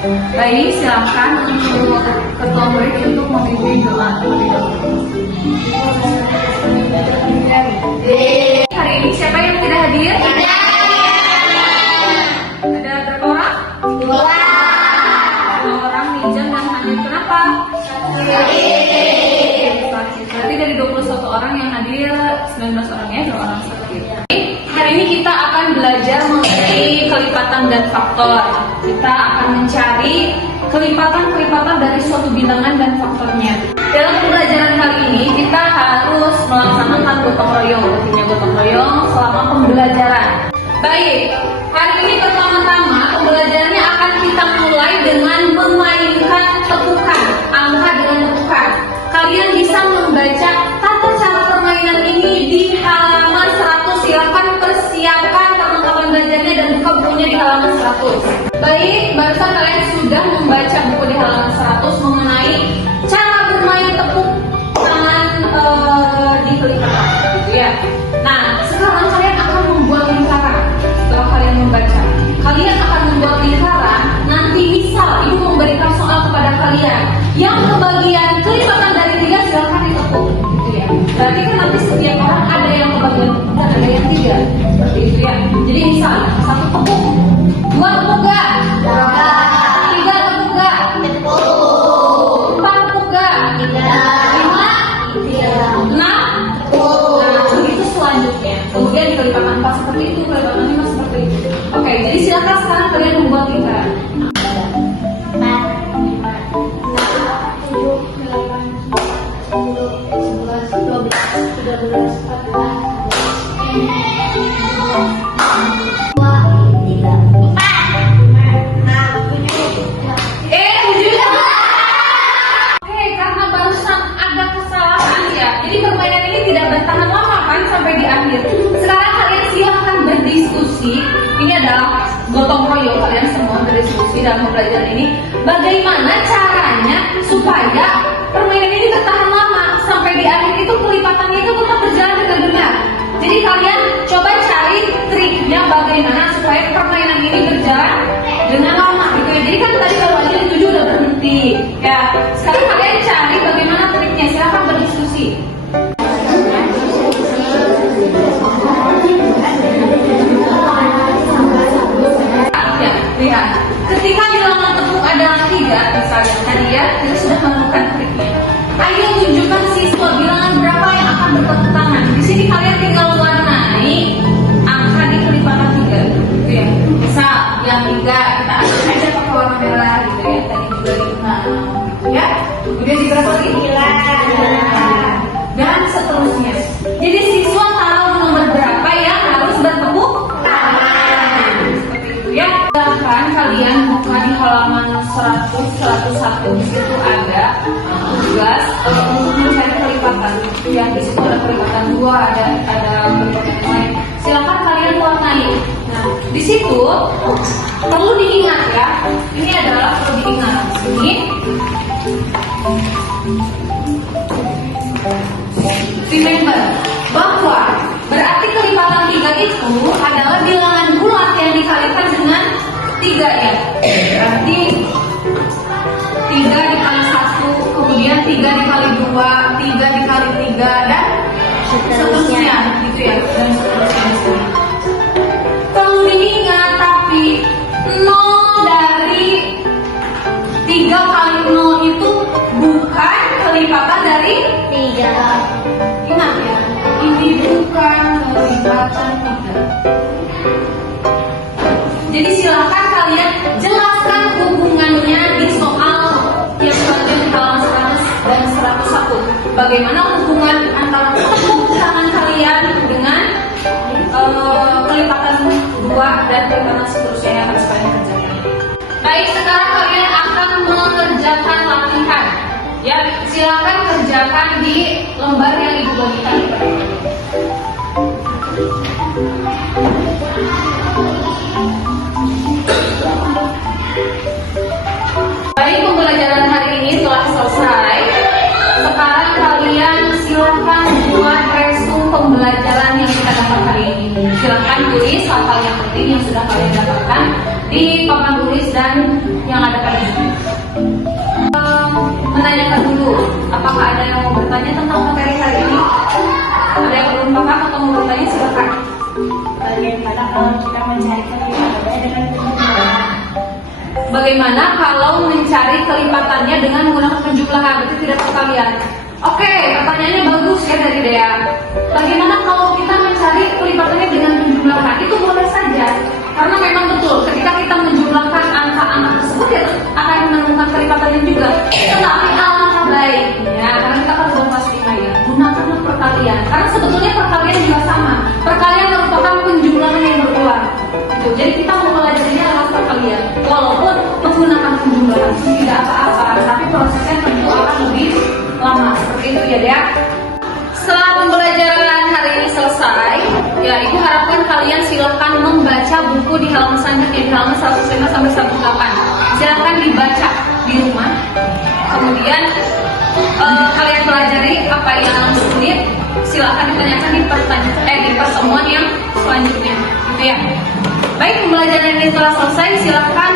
Baik, silakan untuk ketua murid untuk memimpin doa terlebih dahulu. Hari ini siapa yang tidak hadir? Ada berapa orang? 2 orang, Nijan dan Hanif. Kenapa? Berarti dari 21 orang yang hadir, 19 orangnya 2 orang sakit. Hari ini kita akan belajar mengenai kelipatan dan faktor. Kita akan mencari kelipatan-kelipatan dari suatu bilangan dan faktornya. Dalam pembelajaran kali ini kita harus melaksanakan gotong royong, rutinnya gotong royong selama pembelajaran. Baik, hari ini pertama-tama pembelajarannya akan kita mulai dengan memainkan tepukan, angka dengan tepukan. Kalian bisa membaca tata cara permainan ini di halaman 100. Silakan persiapkan perlengkapan belajarnya dan buka bukunya di halaman 100. Baik, barusan kalian sudah membaca buku di halaman 100 mengenai cara bermain tepuk tangan di kelipatan, gitu ya. Nah, sekarang kalian akan membuat lingkaran. Setelah kalian membaca, kalian akan membuat lingkaran. Nanti misal ibu memberikan soal kepada kalian yang kebagian kelipatan dari 3, silakan ditepuk, gitu ya. Berarti kan nanti setiap orang ada yang kebagian dan ada yang 3, seperti itu ya. Jadi misal 1 tepuk, 2 tepuk gak? 3 tepuk gak? 4 tepuk gak? 5? 6? Nah, begitu selanjutnya. Kemudian di kelipatan 4 seperti itu, kelipatan 5 seperti itu. Oke, jadi silakan sekarang kalian membuat lingkaran. 4, 5, 6, 7, 8, 10, 11, 12, 13, Ini adalah gotong royong, kalian semua berdiskusi dalam pembelajaran ini. Bagaimana caranya supaya permainan ini bertahan lama sampai di akhir itu kelipatannya itu tetap berjalan dengan benar. Jadi kalian coba cari triknya bagaimana supaya permainan ini berjalan dengan lama gitu ya. Jadi kan tadi baru aja 7 udah berhenti. Ya, sekarang kalian cari bagaimana triknya. Silakan berdiskusi. Lihat, ketika bilangan tepuk adalah 3, misalnya tadi ya, kita sudah menemukan triknya. Ayo tunjukkan siswa bilangan berapa yang akan bertepuk tangan. Di sini kalian tinggal warnai angka di kelipatan 3, gitu ya. Bisa yang 3 kita ambil aja pakai warna merah, gitu ya. Tadi juga 5, ya. Kemudian juga lagi 9 dan seterusnya. Jadi siswa tahu nomor berapa yang harus bertepuk tangan. Seperti itu ya. Silahkan kalian buka di halaman 100, 101. Di situ ada tugas untuk mencari kelipatan. Yang di situ ada kelipatan 2, ada kelipatan lain. Silakan kalian warnai. Nah, di situ perlu diingat ya. Ini adalah perlu diingat. Ini remember bahwa berarti kelipatan 3 itu adalah bilangan bulat yang dikalikan dengan 3 ya. Berarti 3 dikali 1, kemudian 3 dikali 2, 3 dikali 3 dan seterusnya gitu ya. Dan seterusnya. Perlu diingat tapi 0 dari 3 kali 0 itu bukan kelipatan dari 3. Ingat ya, ini bukan kelipatan 3. Jadi silakan kalian jelaskan hubungannya di soal yang bagian halaman 100 dan 101. Bagaimana hubungan antara tepuk tangan kalian dengan kelipatan 2 dan kelipatan seterusnya yang harus kalian kerjakan. Baik, sekarang kalian akan mengerjakan latihan. Ya, silakan kerjakan di lembar yang ibu bagikan kepada kalian. Baik, pembelajaran hari ini telah selesai. Sekarang kalian silakan buat resume pembelajaran yang kita dapat hari ini. Silakan tulis hal-hal yang penting yang sudah kalian dapatkan di papan tulis dan yang ada pada tanyakan dulu. Apakah ada yang mau bertanya tentang materi hari ini? Ada yang belum paham atau mau bertanya, silakan. Bagaimana kalau kita mencari kelipatannya dengan penjumlahan? Bagaimana kalau mencari kelipatannya dengan menggunakan penjumlahan, berarti tidak perkalian? Oke, pertanyaannya bagus ya dari Dea. Bagaimana kalau kita mencari kelipatannya dengan penjumlahan? Itu boleh saja, karena memang betul ketika kita menjumlahkan angka-angka tersebut ya akan menemukan kelipatannya juga. Tetapi alangkah baiknya, karena kita kan belum pasti ya, gunakanlah perkalian. Karena sebetulnya perkalian juga sama. Perkalian merupakan penjumlahan yang berulang. Gitu. Jadi kita mempelajarinya adalah perkalian. Walaupun menggunakan penjumlahan tidak apa-apa, tapi prosesnya tentu akan lebih lama. Seperti itu ya Dea. Setelah pembelajaran hari ini selesai, ya Ibu harapkan kalian silahkan membaca buku di halaman selanjutnya, di halaman 105 sampai 108. Silahkan dibaca di rumah. Kemudian kalian pelajari apa yang sulit, silahkan ditanyakan di pertemuan yang selanjutnya, gitu ya. Baik, pembelajaran ini telah selesai. Silahkan